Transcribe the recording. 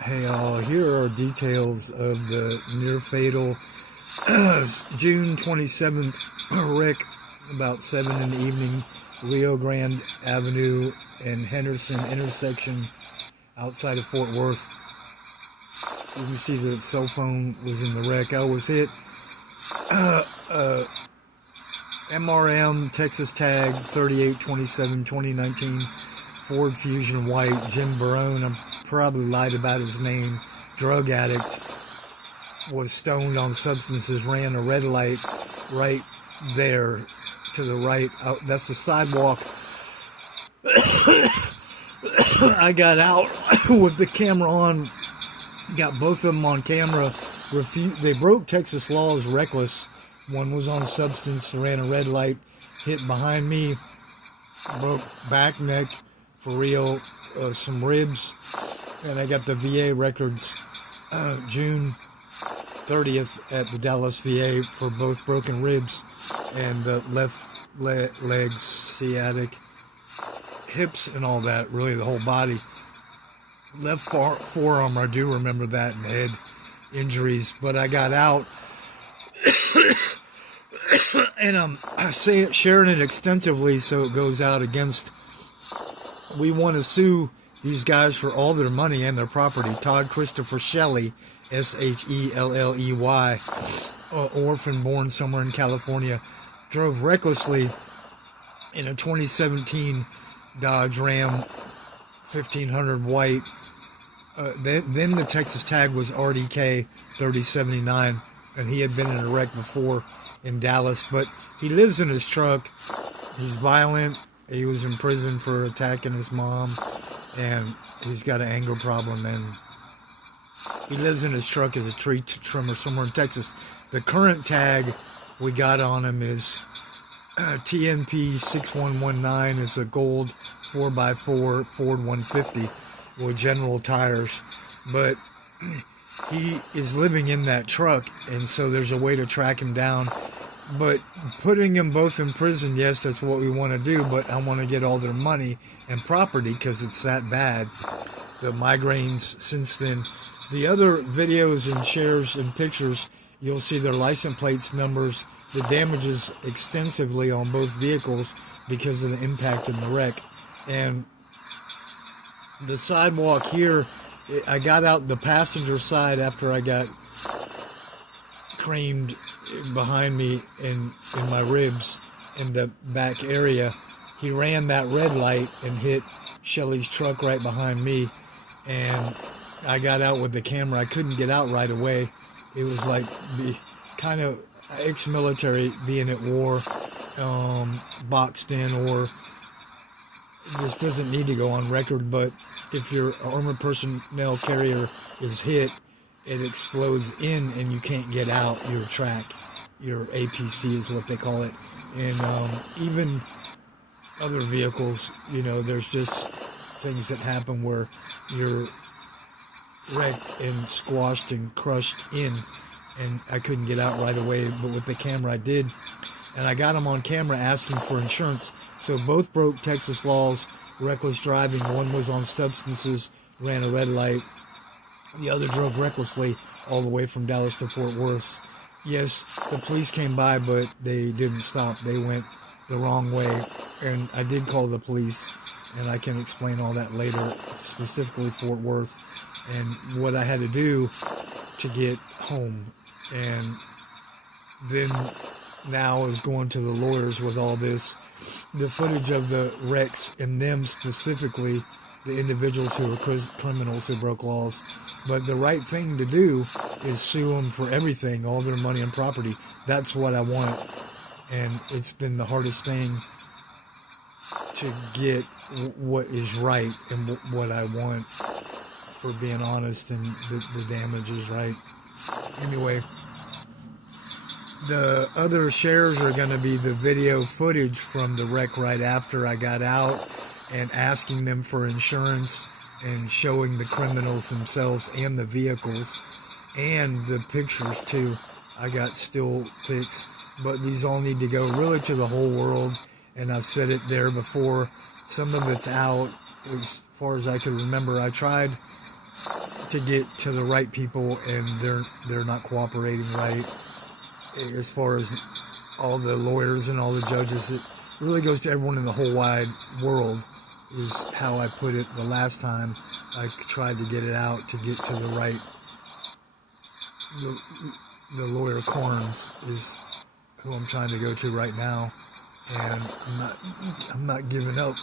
Hey all, here are details of the near fatal June 27th wreck about 7 in the evening, Rio Grande Avenue and Henderson intersection outside of Fort Worth. You can see the cell phone was in the wreck. I was hit. MRM Texas tag 3827-2019 Ford Fusion White. Jim Barone, I probably lied about his name, drug addict, was stoned on substances, ran a red light right there to the right. That's the sidewalk. I got out with the camera on, got both of them on camera. They broke Texas laws reckless. One was on substance, ran a red light, hit behind me, broke back, neck, for real, some ribs, and I got the VA records June 30th at the Dallas VA for both broken ribs and the left legs, sciatic, hips, and all that, really the whole body. Left forearm, I do remember that, and head injuries, but I got out. And I'm sharing it extensively so it goes out against. We want to sue these guys for all their money and their property. Todd Christopher Shelley, Shelley, orphan born somewhere in California, drove recklessly in a 2017 Dodge Ram 1500 white. Then the Texas tag was RDK 3079, and he had been in a wreck before in Dallas, but he lives in his truck. He's violent. He was in prison for attacking his mom, and he's got an anger problem, and he lives in his truck as a tree trimmer somewhere in Texas. The current tag we got on him is TNP 6119. It's a gold 4x4 Ford 150 with General tires, but he is living in that truck, and so there's a way to track him down. But putting them both in prison, yes, that's what we want to do, but I want to get all their money and property because it's that bad. The migraines since then. The other videos and shares and pictures, you'll see their license plates, numbers, the damages extensively on both vehicles because of the impact in the wreck. And the sidewalk here, I got out the passenger side after I got creamed behind me in my ribs in the back area. He ran that red light and hit Shelley's truck right behind me, and I got out with the camera. I couldn't get out right away. It was like kind of ex-military, being at war, boxed in, or this doesn't need to go on record, but if your armored personnel carrier is hit, it explodes in and you can't get out your track. Your APC is what they call it. And even other vehicles, there's just things that happen where you're wrecked and squashed and crushed in, and I couldn't get out right away, but with the camera I did, and I got them on camera asking for insurance. So both broke Texas laws, reckless driving. One was on substances, ran a red light. The other drove recklessly all the way from Dallas to Fort Worth. Yes, the police came by, but they didn't stop. They went the wrong way, and I did call the police, and I can explain all that later, specifically Fort Worth, and what I had to do to get home. And then now is going to the lawyers with all this. The footage of the wrecks and them specifically, the individuals who were criminals who broke laws. But the right thing to do is sue them for everything, all their money and property. That's what I want. And it's been the hardest thing to get what is right and what I want, for being honest, and the damage is right. Anyway, the other shares are going to be the video footage from the wreck right after I got out, and asking them for insurance, and showing the criminals themselves and the vehicles and the pictures too. I got still pics, but these all need to go really to the whole world, and I've said it there before. Some of it's out as far as I can remember. I tried to get to the right people, and they're not cooperating right. As far as all the lawyers and all the judges, it really goes to everyone in the whole wide world, is how I put it the last time I tried to get it out, to get to the right. The lawyer Corns is who I'm trying to go to right now, and I'm not giving up.